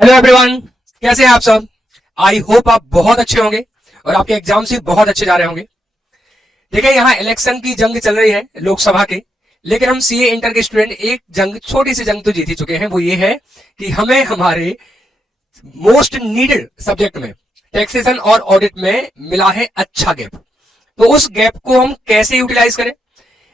Hello everyone, कैसे हैं आप सब। आई होप आप बहुत अच्छे होंगे और आपके एग्जाम भी बहुत अच्छे जा रहे होंगे। देखिए, यहाँ इलेक्शन की जंग चल रही है लोकसभा के, लेकिन हम सीए इंटर के स्टूडेंट एक जंग, छोटी सी जंग तो जीत ही चुके हैं। वो ये है कि हमें हमारे मोस्ट नीडेड सब्जेक्ट में, टैक्सेशन और ऑडिट में मिला है अच्छा गैप। तो उस गैप को हम कैसे यूटिलाइज करें।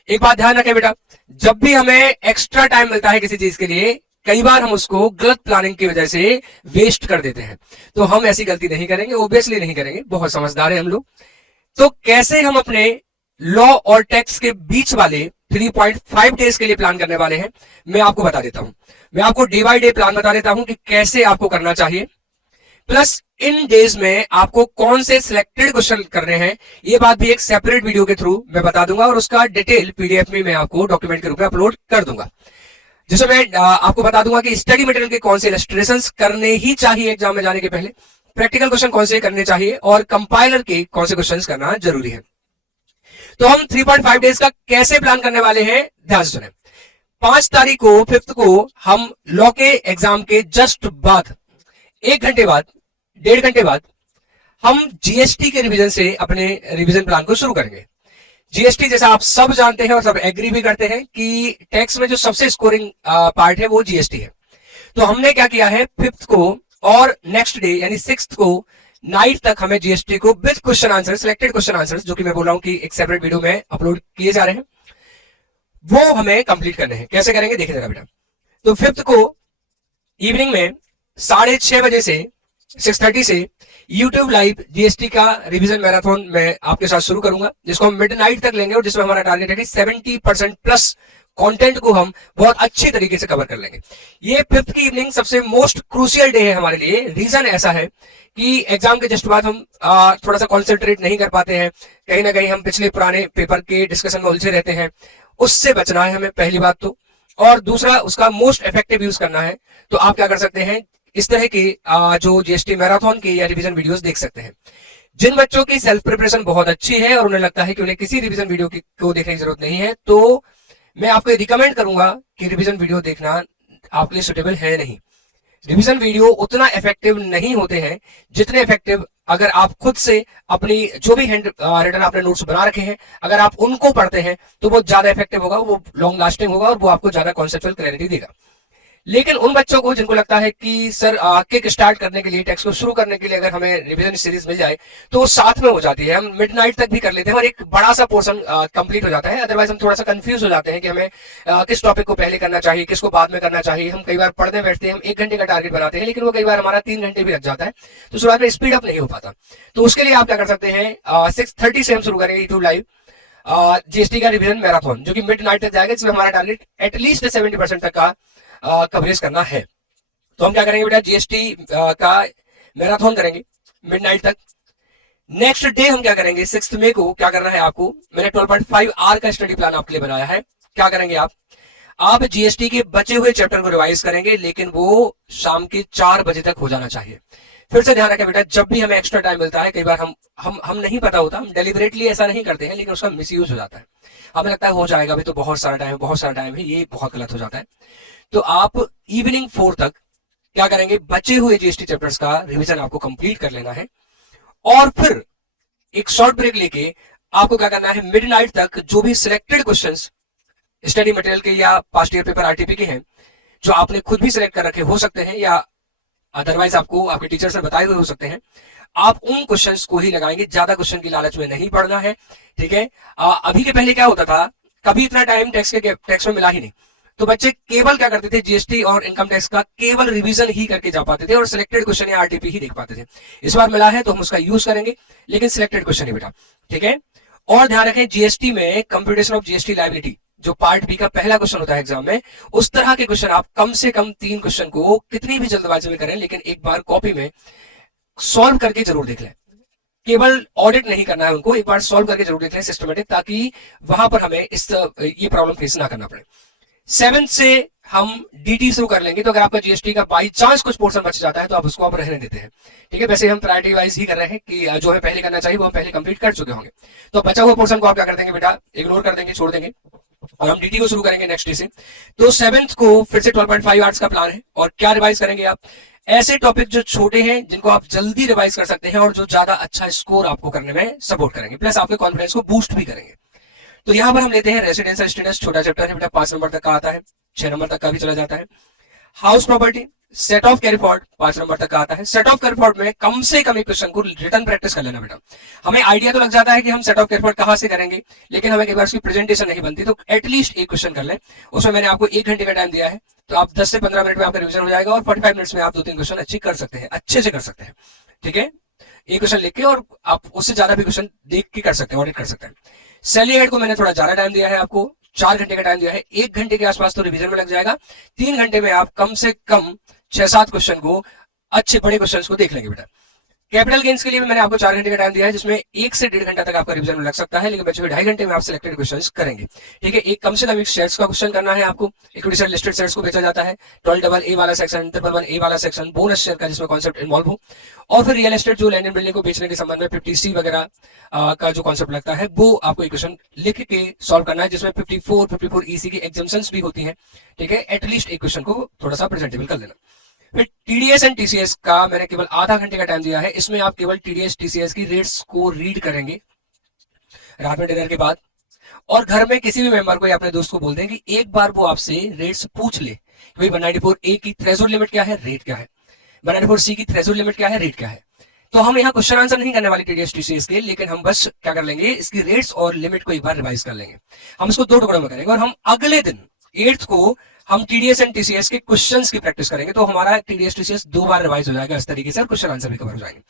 एक बात ध्यान रखें बेटा, जब भी हमें एक्स्ट्रा टाइम मिलता है किसी चीज के लिए, कई बार हम उसको गलत प्लानिंग की वजह से वेस्ट कर देते हैं। तो हम ऐसी गलती नहीं करेंगे, ओबियसली नहीं करेंगे, बहुत समझदार है हम लोग। तो कैसे हम अपने लॉ और टैक्स के बीच वाले 3.5 डेज के लिए प्लान करने वाले हैं, मैं आपको बता देता हूं। मैं आपको डे बाय डे प्लान बता देता हूं कि कैसे आपको करना चाहिए, प्लस इन डेज में आपको कौन से सिलेक्टेड क्वेश्चन करने हैं, ये बात भी एक सेपरेट वीडियो के थ्रू मैं बता दूंगा और उसका डिटेल पीडीएफ में मैं आपको डॉक्यूमेंट के रूप में अपलोड कर दूंगा, जिसमें मैं आपको बता दूंगा कि स्टडी मटेरियल के कौन से इलस्ट्रेशंस करने ही चाहिए एग्जाम में जाने के पहले, प्रैक्टिकल क्वेश्चन कौन से करने चाहिए और कंपाइलर के कौन से क्वेश्चन करना जरूरी है। तो हम 3.5 डेज का कैसे प्लान करने वाले हैं, ध्यान से सुने। 5 तारीख को, 5th को हम लॉ के एग्जाम के जस्ट बाद, 1 घंटे बाद, 1.5 घंटे बाद हम जीएसटी के रिवीजन से अपने रिवीजन प्लान को शुरू करेंगे। जीएसटी जैसा आप सब जानते हैं और सब एग्री भी करते हैं कि टैक्स में जो सबसे स्कोरिंग पार्ट है वो जीएसटी है। तो हमने क्या किया है, 5th को और नेक्स्ट डे यानी 6th को नाइट तक हमें जीएसटी को with question answer, selected question answer, जो कि मैं बोल रहा हूं कि एक सेपरेट वीडियो में अपलोड किए जा रहे हैं, वो हमें कंप्लीट करने हैं। कैसे करेंगे देखिएगा बेटा। तो 5th को इवनिंग में 6:30 बजे से 6:30 से YouTube लाइव जीएसटी का रिवीजन मैराथन मैं आपके साथ शुरू करूंगा, जिसको हम मिडनाइट तक लेंगे और जिसमें हमारा टारगेट है कि 70% प्लस कंटेंट को हम बहुत अच्छी तरीके से कवर कर लेंगे। ये 5th की इवनिंग सबसे मोस्ट क्रूशियल डे है हमारे लिए। रीजन ऐसा है कि एग्जाम के जस्ट बाद हम थोड़ा सा कॉन्सेंट्रेट नहीं कर पाते हैं, कहीं ना कहीं हम पिछले पुराने पेपर के डिस्कशन में उलझे रहते हैं। उससे बचना है हमें, पहली बात तो, और दूसरा उसका मोस्ट इफेक्टिव यूज करना है। तो आप क्या कर सकते हैं, इस तरह के जो जीएसटी मैराथन के या रिवीजन वीडियोस देख सकते हैं। जिन बच्चों की सेल्फ प्रिपरेशन बहुत अच्छी है और उन्हें लगता है कि उन्हें किसी रिवीजन वीडियो को देखने की जरूरत नहीं है, तो मैं आपको रिकमेंड करूंगा कि रिवीजन वीडियो देखना आपके लिए सुटेबल है नहीं। रिवीजन वीडियो उतना इफेक्टिव नहीं होते हैं जितने इफेक्टिव अगर आप खुद से अपनी जो भी हैंड रिटन आपने नोट्स बना रखे हैं, अगर आप उनको पढ़ते हैं तो वो ज्यादा इफेक्टिव होगा, वो लॉन्ग लास्टिंग होगा और वो आपको ज्यादा कॉन्सेप्चुअल क्लैरिटी देगा। लेकिन उन बच्चों को जिनको लगता है कि सर किक स्टार्ट करने के लिए, टेक्स्ट को शुरू करने के लिए अगर हमें रिवीजन सीरीज मिल जाए तो वो साथ में हो जाती है, हम मिडनाइट तक भी कर लेते हैं और एक बड़ा सा पोर्शन कंप्लीट हो जाता है। अदरवाइज हम थोड़ा सा कंफ्यूज हो जाते हैं कि हमें किस टॉपिक को पहले करना चाहिए, किसको बाद में करना चाहिए। हम कई बार पढ़ने बैठते हैं, हम 1 घंटे का टारगेट बनाते हैं, लेकिन वो कई बार हमारा 3 घंटे भी लग जाता है, तो शुरुआत में स्पीड अप नहीं हो पाता। तो उसके लिए आप क्या कर सकते हैं, 6:30 से हम शुरू करेंगे यूट्यूब लाइव जीएसटी का रिवीजन मैराथन, जो कि मिडनाइट तक जाएगा, जिसमें हमारा टारगेट एटलीस्ट 70% तक का कवरेज करना है। तो हम क्या करेंगे बेटा, जीएसटी का मैराथन करेंगे मिडनाइट तक। नेक्स्ट डे हम क्या करेंगे, 6 मई को क्या करना है आपको, मैंने 12.5 आवर का स्टडी प्लान आपके लिए बनाया है। क्या करेंगे आप जीएसटी के बचे हुए चैप्टर को रिवाइज करेंगे, लेकिन वो शाम के 4 बजे तक हो जाना चाहिए। फिर से ध्यान रखें बेटा, जब भी हमें एक्स्ट्रा टाइम मिलता है, कई बार हम नहीं पता होता, हम डेलिबरेटली ऐसा नहीं करते हैं, लेकिन उसका मिसयूज हो जाता है। हमें लगता है हो जाएगा, अभी तो बहुत सारा टाइम है, बहुत सारा टाइम है, ये बहुत गलत हो जाता है। तो आप इवनिंग 4 तक क्या करेंगे, बचे हुए जीएसटी चैप्टर्स का रिवीजन आपको कंप्लीट कर लेना है और फिर एक शॉर्ट ब्रेक लेके आपको क्या करना है, मिडनाइट तक जो भी सिलेक्टेड क्वेश्चंस स्टडी मटेरियल के या पास्ट ईयर पेपर आरटीपी के हैं, जो आपने खुद भी सिलेक्ट कर रखे हो सकते हैं या अदरवाइज आपको आपके टीचर से बताए हुए हो सकते हैं, आप उन क्वेश्चंस को ही लगाएंगे। ज्यादा क्वेश्चन की लालच में नहीं पढ़ना है, ठीक है। अभी के पहले क्या होता था, कभी इतना टाइम टैक्स में मिला ही नहीं, तो बच्चे केवल क्या करते थे, जीएसटी और इनकम टैक्स का केवल रिवीजन ही करके जा पाते थे और सिलेक्टेड क्वेश्चन या आरटीपी ही देख पाते थे। इस बार मिला है तो हम उसका यूज करेंगे, लेकिन सिलेक्टेड क्वेश्चन ही बेटा, ठीक है। और ध्यान रखें, जीएसटी में कंप्यूटेशन ऑफ जीएसटी लायबिलिटी, जो पार्ट बी का पहला क्वेश्चन होता है एग्जाम में, उस तरह के क्वेश्चन आप कम से कम 3 क्वेश्चन को कितनी भी जल्दबाजी में करें, लेकिन एक बार कॉपी में सॉल्व करके जरूर देख लें। केवल ऑडिट नहीं करना है उनको, एक बार सॉल्व करके जरूर देख लें सिस्टमेटिक, ताकि वहां पर हमें ये प्रॉब्लम फेस ना करना पड़े। 7 से हम डीटी शुरू कर लेंगे, तो अगर आपका जीएसटी का बाई चांस कुछ पोर्शन बच जाता है तो आप उसको आप रहने देते हैं, ठीक है। वैसे हम प्रायोरिटी वाइज ही कर रहे हैं कि जो हमें पहले करना चाहिए वो हम पहले कंप्लीट कर चुके होंगे। तो बचा हुआ पोर्शन को आप क्या कर देंगे बेटा, इग्नोर कर देंगे, छोड़ देंगे और हम डीटी को शुरू करेंगे नेक्स्ट डे से। तो 7th को फिर से 12.5 आवर्स का प्लान है और क्या रिवाइज करेंगे आप, ऐसे टॉपिक जो छोटे हैं, जिनको आप जल्दी रिवाइज कर सकते हैं और जो ज्यादा अच्छा स्कोर आपको करने में सपोर्ट करेंगे, प्लस आपके कॉन्फिडेंस को बूस्ट भी करेंगे। तो यहां पर हम लेते हैं रेसिडेंशियल स्टेटस, छोटा चैप्टर है बेटा, 5 नंबर तक का आता है, 6 नंबर तक का भी चला जाता है। House property, set off carry forward 5 number तक का आता है। सेट ऑफ कैरीफॉर्ड में कम से कम एक क्वेश्चन को रिटर्न प्रैक्टिस कर लेना बेटा। हमें आइडिया तो लग जाता है कि हम सेट ऑफ कैरीफॉर्ड कहां से करेंगे, लेकिन हमें कई बार उसकी प्रेजेंटेशन नहीं बनती, तो एटलीस्ट एक क्वेश्चन कर लें। उसमें मैंने आपको 1 घंटे का टाइम दिया है, तो आप 10 से 15 मिनट में आपका रिवीजन हो जाएगा और 45 मिनट्स में आप 2-3 क्वेश्चन अच्छी कर सकते हैं, अच्छे से कर सकते हैं। ठीक है, एक क्वेश्चन लिख के और आप उससे ज्यादा भी क्वेश्चन देख के कर सकते हैं, ऑडिट कर सकते हैं। सैलरी हेड को मैंने थोड़ा ज्यादा टाइम दिया है आपको, 4 घंटे का टाइम दिया है, 1 घंटे के आसपास तो रिवीजन में लग जाएगा। 3 घंटे में आप कम से कम 6-7 क्वेश्चन को, अच्छे बड़े क्वेश्चन को देख लेंगे बेटा। कैपिटल गेन्स के लिए भी मैंने आपको 4 घंटे का टाइम दिया है, जिसमें 1 से 1.5 घंटा तक आपका रिवीजन में लग सकता है, लेकिन बच्चों 2.5 घंटे में आप सिलेक्टेड क्वेश्चंस करेंगे। ठीक है, एक कम से कम एक शेयर्स का क्वेश्चन करना है आपको। इक्विटी शेयर, लिस्टेड शेयर्स को बेचा जाता है, 12AA वाला सेक्शन, 11A वाला सेक्शन, बोनस शेयर का जिसमें कॉन्सेप्ट इन्वॉल्व हो, और फिर रियल एस्टेट जो लैंड एंड बिल्डिंग को बेचने के संबंध में 50C वगैरह का जो कॉन्सेप्ट लगता है, वो आपको एक क्वेश्चन लिख के सॉल्व करना है, जिसमें 54EC की एग्जम्पशंस भी होती है। ठीक है, एटलीस्ट एक क्वेश्चन को थोड़ा सा प्रेजेंटेबल कर लेना। फिर टीडीएस एंड टीसीएस का मैंने केवल आधा घंटे का टाइम दिया है। इसमें आप केवल टीडीएस टीसीएस की रेट्स को रीड करेंगे रात में डिनर के बाद, और घर में किसी भी मेंबर को या अपने दोस्त को बोल दें कि एक बार वो आपसे रेट्स पूछ ले कि भाई 194A की थ्रेशोल्ड लिमिट क्या है, रेट क्या है, 194C की थ्रेशोल्ड लिमिट क्या है, रेट क्या है। तो हम यहाँ क्वेश्चन आंसर नहीं करने वाले टीडीएस टीसीएस के, लेकिन हम बस क्या कर लेंगे, इसकी रेट्स और लिमिट को एक बार रिवाइज कर लेंगे। हम इसको 2 टुकड़ों में करेंगे और हम अगले दिन 8th को हम टीडीएस एंड टीसीएस के क्वेश्चंस की प्रैक्टिस करेंगे। तो हमारा टीडीएस टीसीएस 2 बार रिवाइज हो जाएगा इस तरीके से, और क्वेश्चन आंसर भी कवर हो जाएंगे।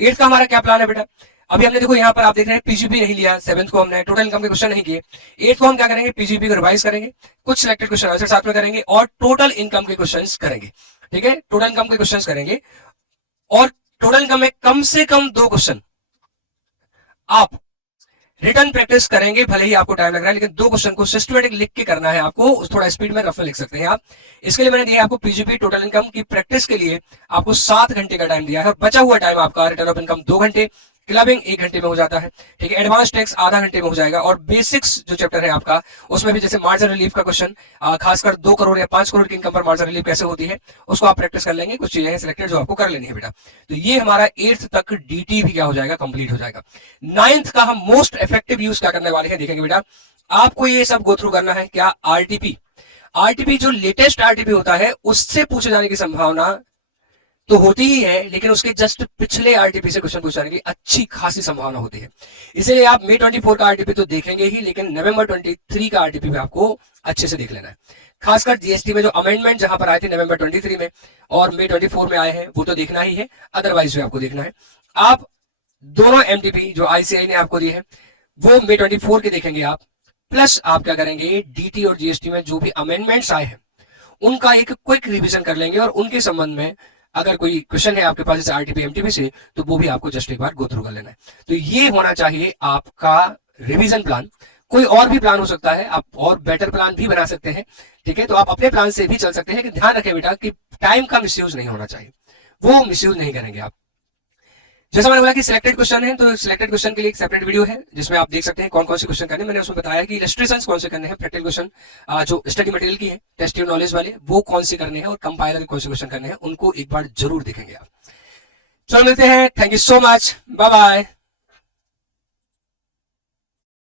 8th का हमारा क्या प्लान है बेटा, अभी हमने देखो यहाँ पर आप देख रहे हैं पीजीपी नहीं लिया, 7th को हमने टोटल इनकम के क्वेश्चन नहीं किए, 8th को हम क्या करेंगे, पीजीपी को रिवाइज करेंगे, कुछ सिलेक्टेड क्वेश्चन आंसर साथ में करेंगे और टोटल इनकम के क्वेश्चंस करेंगे। ठीक है, टोटल इनकम के क्वेश्चंस करेंगे, और टोटल इनकम में कम से कम 2 क्वेश्चन आप रिटर्न प्रैक्टिस करेंगे। भले ही आपको टाइम लग रहा है, लेकिन 2 क्वेश्चन को सिस्टमेटिक लिख के करना है आपको, थोड़ा स्पीड में रफ में लिख सकते हैं आप। इसके लिए मैंने दिया आपको पीजीपी टोटल इनकम की प्रैक्टिस के लिए आपको 7 घंटे का टाइम दिया है, और बचा हुआ टाइम आपका रिटर्न ऑफ इनकम 2 घंटे, क्लबिंग 1 घंटे में हो जाता है। ठीक है, एडवांस टैक्स आधा घंटे में हो जाएगा, और बेसिक्स जो चैप्टर है आपका, उसमें भी जैसे मार्जिन रिलीफ का क्वेश्चन, खासकर 2 करोड़ या 5 करोड़ की इनकम पर मार्जिन रिलीफ कैसे होती है, उसको आप प्रैक्टिस कर लेंगे। कुछ चीजें सिलेक्टेड जो आपको कर लेनी है बेटा। तो ये हमारा 8th तक डीटी भी क्या हो जाएगा, कंप्लीट हो जाएगा। 9th का हम मोस्ट इफेक्टिव यूज क्या करने वाले हैं, देखेंगे बेटा। आपको ये सब गो थ्रू करना है, क्या आरटीपी, आरटीपी जो लेटेस्ट आरटीपी होता है उससे पूछे जाने की संभावना तो होती ही है, लेकिन उसके जस्ट पिछले आरटीपी से क्वेश्चन पूछने की अच्छी खासी संभावना होती है। इसलिए आप May 24 का आरटीपी तो देखेंगे ही, लेकिन November 23 का आरटीपी भी आपको अच्छे से देख लेना है। खासकर जीएसटी में जो अमेंडमेंट जहां पर आए थे November 23 में और May 24 में आए हैं, वो तो देखना ही है, अदरवाइज भी आपको देखना है। आप दोनों एमटीपी जो आईसीआई ने आपको दी है वो May 24 के देखेंगे आप, प्लस आप क्या करेंगे, डीटी और जीएसटी में जो भी अमेंडमेंट्स आए हैं उनका एक क्विक रिवीजन कर लेंगे, और उनके संबंध में अगर कोई क्वेश्चन है आपके पास जैसे आरटीपी एमटीपी से, तो वो भी आपको जस्ट एक बार गो थ्रू कर लेना है। तो ये होना चाहिए आपका रिवीजन प्लान। कोई और भी प्लान हो सकता है, आप और बेटर प्लान भी बना सकते हैं। ठीक है, तो आप अपने प्लान से भी चल सकते हैं, कि ध्यान रखें बेटा कि टाइम का मिसयूज नहीं होना चाहिए, वो मिसयूज नहीं करेंगे आप। जैसा मैंने बोला कि सिलेक्टेड क्वेश्चन है, तो सिलेक्टेड क्वेश्चन के लिए एक सेपरेट वीडियो है जिसमें आप देख सकते हैं कौन कौन से क्वेश्चन करने। मैंने उसमें बताया कि इलस्ट्रेशंस कौन से करने हैं, प्रैक्टिकल क्वेश्चन जो स्टडी मटेरियल की है, टेस्टिव नॉलेज वाले, वो कौन से करने हैं, और कंपाइलर के कौन से क्वेश्चन करने हैं, उनको एक बार जरूर देखेंगे आप। चलो मिलते हैं, thank you so much, bye bye.